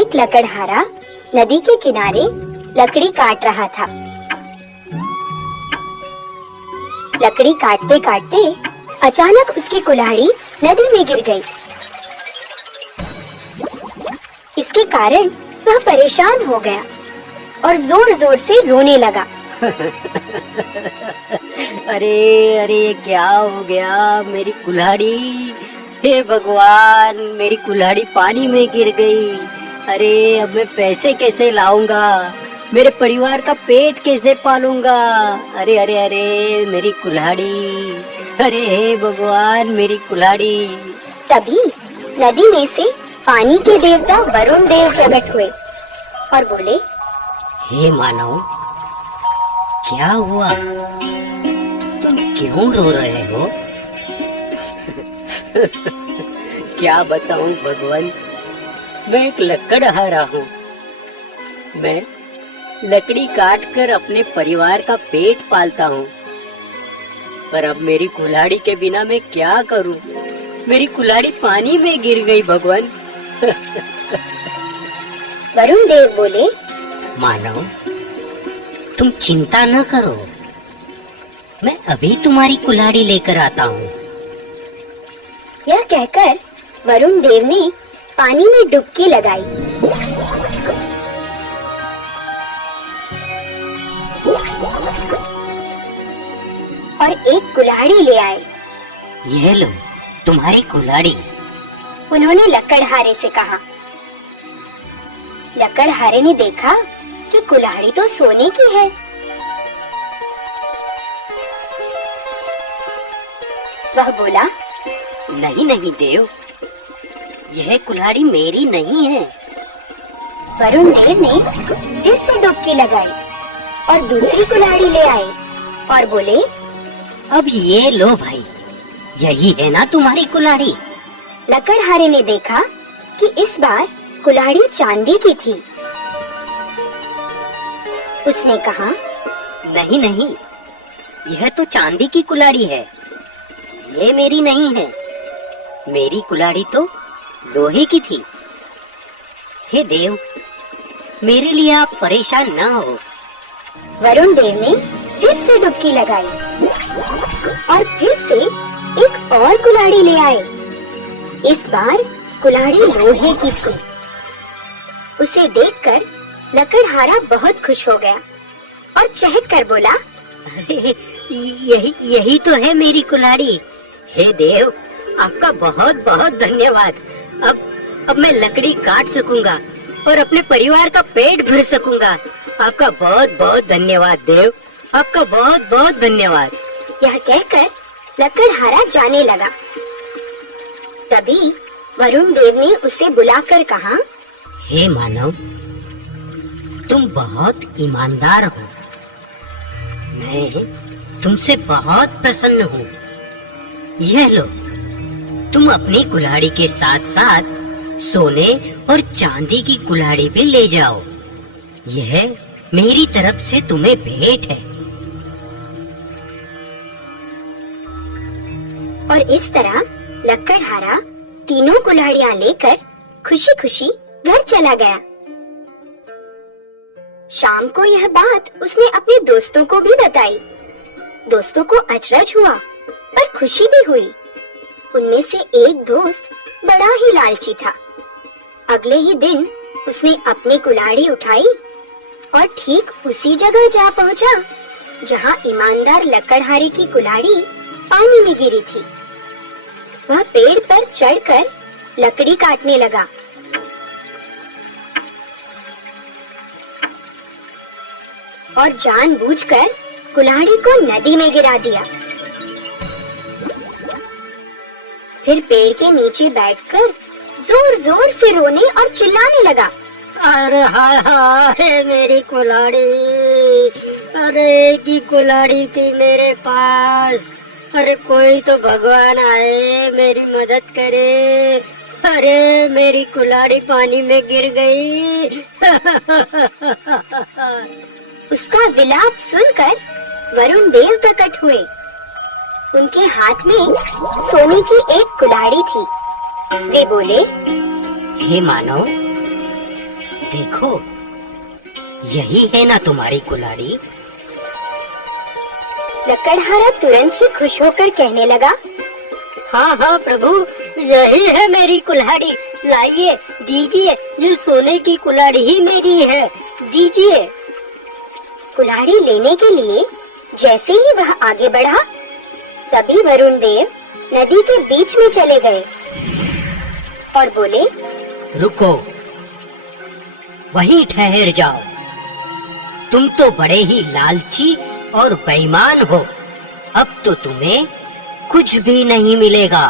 एक लकड़हारा नदी के किनारे लकड़ी काट रहा था। लकड़ी काटते काटते अचानक उसकी कुल्हाड़ी नदी में गिर गई। इसके कारण वह परेशान हो गया और जोर जोर से रोने लगा। अरे अरे क्या हो गया मेरी कुल्हाड़ी। हे भगवान, मेरी कुल्हाड़ी पानी में गिर गई। अरे अब मैं पैसे कैसे लाऊंगा, मेरे परिवार का पेट कैसे पालूंगा। अरे अरे अरे मेरी कुल्हाड़ी, अरे हे भगवान मेरी कुल्हाड़ी। तभी नदी में से पानी के देवता वरुण देव प्रकट हुए और बोले, हे मानव, क्या हुआ, तुम क्यों रो रहे हो? क्या बताऊं भगवान, मैं एक लकड़हारा हूँ। मैं लकड़ी काट कर अपने परिवार का पेट पालता हूँ, पर अब मेरी कुल्हाड़ी के बिना मैं क्या करूं? मेरी कुल्हाड़ी पानी में गिर गई भगवान। वरुण देव बोले, मानव, तुम चिंता न करो, मैं अभी तुम्हारी कुल्हाड़ी लेकर आता हूँ। यह कहकर वरुण देव ने पानी में डुबकी लगाई। और एक कुल्हाड़ी ले आए। यह लो तुम्हारी कुल्हाड़ी, उन्होंने लकड़हारे से कहा। लकड़हारे ने देखा कि कुल्हाड़ी तो सोने की है। वह बोला, नहीं नहीं देव, यह कुल्हाड़ी मेरी नहीं है। वरुण देव ने फिर से डुबकी लगाई और दूसरी कुल्हाड़ी ले आए और बोले, अब ये लो भाई, यही है ना तुम्हारी कुल्हाड़ी। लकड़हारे ने देखा कि इस बार कुल्हाड़ी चांदी की थी। उसने कहा, नहीं नहीं, यह तो चांदी की कुल्हाड़ी है, ये मेरी नहीं है। मेरी कुल्हाड़ी तो लोहे की थी। हे देव, मेरे लिए आप परेशान ना हो। वरुण देव ने फिर से डुबकी लगाई और फिर से एक और कुल्हाड़ी ले आए। इस बार कुल्हाड़ी लोहे की थी। उसे देखकर लकड़हारा बहुत खुश हो गया और चहक कर बोला, यही तो है मेरी कुल्हाड़ी। हे देव, आपका बहुत बहुत धन्यवाद। अब मैं लकड़ी काट सकूंगा और अपने परिवार का पेट भर सकूंगा। आपका बहुत बहुत धन्यवाद देव, आपका बहुत बहुत धन्यवाद। यह कहकर लकड़हारा जाने लगा। तभी वरुण देव ने उसे बुलाकर कहा, हे मानव, तुम बहुत ईमानदार हो। मैं तुमसे बहुत प्रसन्न हूँ। यह लो, तुम अपनी कुल्हाड़ी के साथ साथ सोने और चांदी की कुल्हाड़ी भी ले जाओ। यह मेरी तरफ से तुम्हें भेंट है। और इस तरह लकड़हारा तीनों कुल्हाड़ियां लेकर खुशी खुशी घर चला गया। शाम को यह बात उसने अपने दोस्तों को भी बताई। दोस्तों को अचरज हुआ पर खुशी भी हुई। उनमें से एक दोस्त बड़ा ही लालची था। अगले ही दिन उसने अपनी कुल्हाड़ी उठाई और ठीक उसी जगह जा पहुंचा जहां ईमानदार लकड़हारे की कुल्हाड़ी पानी में गिरी थी। वह पेड़ पर चढ़कर लकड़ी काटने लगा। और जानबूझकर कुल्हाड़ी को नदी में गिरा दिया। फिर पेड़ के नीचे बैठकर जोर जोर से रोने और चिल्लाने लगा, अरे हाय हाय मेरी कुल्हाड़ी, अरे की कुल्हाड़ी थी मेरे पास। अरे कोई तो भगवान आए, मेरी मदद करे। अरे मेरी कुल्हाड़ी पानी में गिर गई। उसका विलाप सुनकर वरुण देव प्रकट हुए। उनके हाथ में सोने की एक कुल्हाड़ी थी। वे बोले, हे मानव, देखो, यही है ना तुम्हारी कुल्हाड़ी? लकड़हारा तुरंत ही खुश होकर कहने लगा, हाँ हाँ प्रभु, यही है मेरी कुल्हाड़ी। लाइए, दीजिए, ये सोने की कुल्हाड़ी ही मेरी है, दीजिए। कुल्हाड़ी लेने के लिए जैसे ही वह आगे बढ़ा, तभी वरुण देव नदी के बीच में चले गए और बोले, रुको, वहीं ठहर जाओ। तुम तो बड़े ही लालची और बेईमान हो। अब तो तुम्हें कुछ भी नहीं मिलेगा।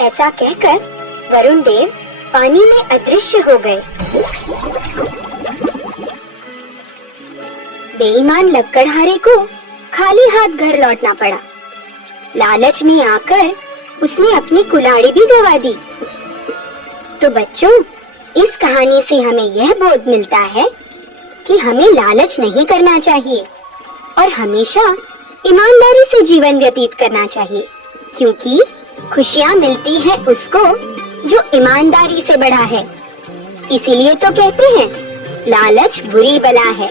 ऐसा कहकर वरुण देव पानी में अदृश्य हो गए। बेईमान लकड़हारे को खाली हाथ घर लौटना पड़ा। लालच में आकर उसने अपनी कुल्हाड़ी भी गंवा दी। तो बच्चों, इस कहानी से हमें यह बोध मिलता है कि हमें लालच नहीं करना चाहिए और हमेशा ईमानदारी से जीवन व्यतीत करना चाहिए, क्योंकि खुशियाँ मिलती हैं उसको जो ईमानदारी से बढ़ा है। इसीलिए तो कहते हैं, लालच बुरी बला है।